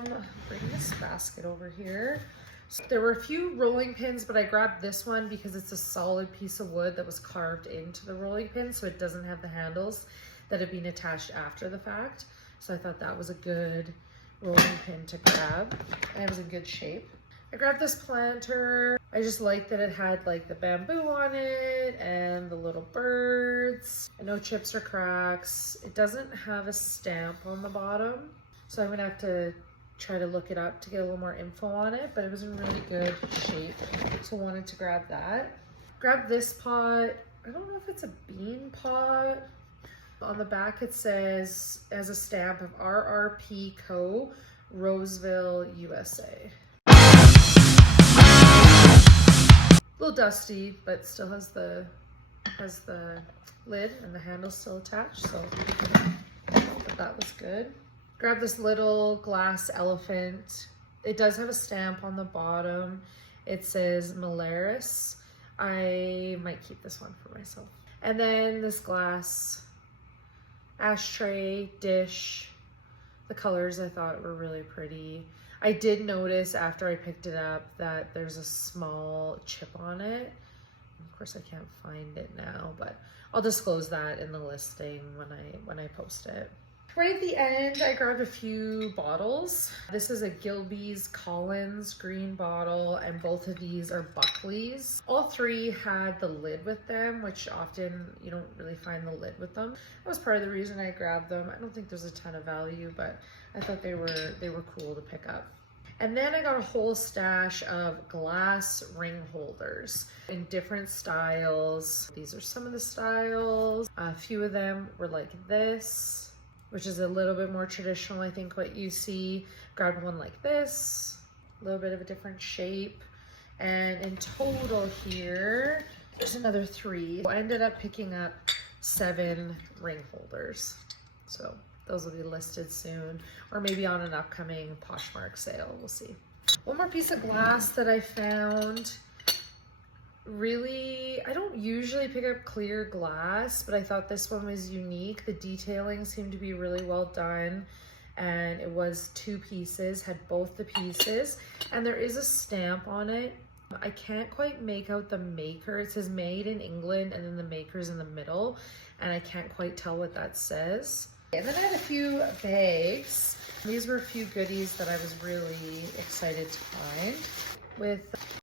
Bring this basket over here. So there were a few rolling pins, but I grabbed this one because it's a solid piece of wood that was carved into the rolling pin, so it doesn't have the handles that have been attached after the fact. So I thought that was a good rolling pin to grab, and it was in good shape. I grabbed this planter. I just liked that it had like the bamboo on it and the little birds, and no chips or cracks. It doesn't have a stamp on the bottom, so I'm gonna have to try to look it up to get a little more info on it, but it was in really good shape, so wanted to grab that. Grab this pot. I don't know if it's a bean pot. On the back it says, as a stamp of RRP Co., Roseville, USA. A little dusty, but still has the lid and the handle still attached, so I thought that was good. Grab this little glass elephant. It does have a stamp on the bottom. It says Malaris. I might keep this one for myself. And then this glass ashtray, dish. The colors I thought were really pretty. I did notice after I picked it up that there's a small chip on it. Of course I can't find it now, but I'll disclose that in the listing when I post it. Right at the end, I grabbed a few bottles. This is a Gilbey's Collins green bottle, and both of these are Buckley's. All three had the lid with them, which often you don't really find the lid with them. That was part of the reason I grabbed them. I don't think there's a ton of value, but I thought they were cool to pick up. And then I got a whole stash of glass ring holders in different styles. These are some of the styles. A few of them were like this, which is a little bit more traditional, I think, what you see. Grabbed one like this, a little bit of a different shape. And in total here, there's another 3. I ended up picking up 7 ring holders. So those will be listed soon, or maybe on an upcoming Poshmark sale, we'll see. One more piece of glass that I found. Really, I don't usually pick up clear glass, but I thought this one was unique. The detailing seemed to be really well done, and it was 2 pieces, had both the pieces, and there is a stamp on it. I can't quite make out the maker. It says made in England, and then the maker's in the middle, and I can't quite tell what that says. And then I had a few bags. These were a few goodies that I was really excited to find. With